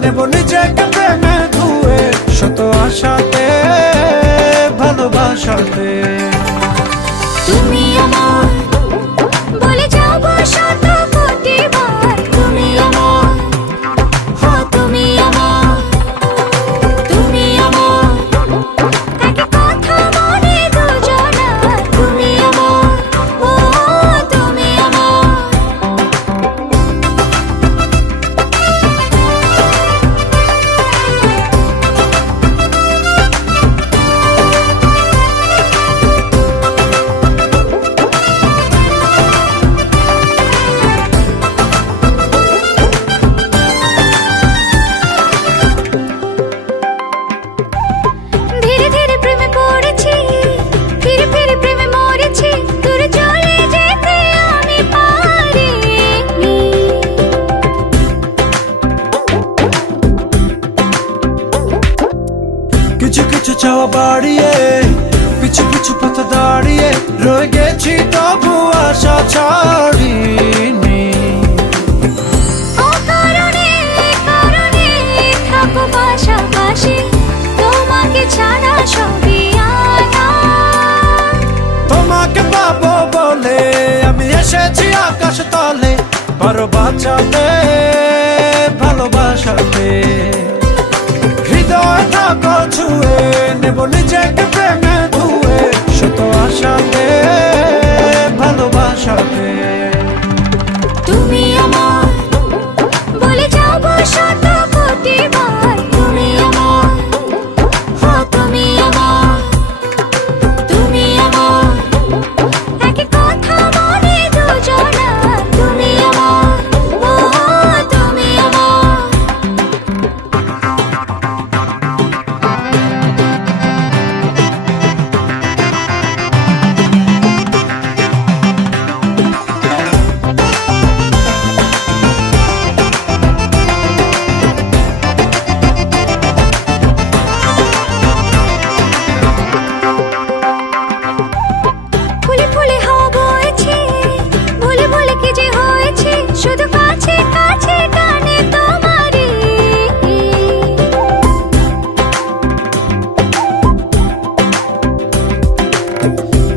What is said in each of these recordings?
de poner মরেছি ফিরে ফিরে প্রেমে মরেছি, দূরে চলে যেতে আমি পারিনি। কিছু কিছু চাওয়া বাড়িয়ে, পিছু পিছু পথ দাঁড়িয়ে রয়ে গেছি তবু আশা ছাড়। আকাশ তলে পারো বাঁচাতে।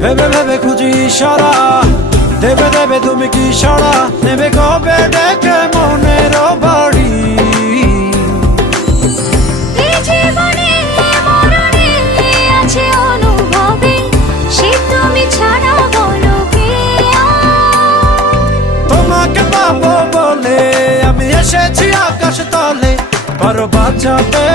ভেবে ভেবে খুঁজি সারা। দেবে দেবে তুমি কি সারা? নেবে কবে দেখে মনের বাড়ি? তোমাকে পাবো বলে আমি এসেছি আকাশ তলে পারো বাঁচাতে।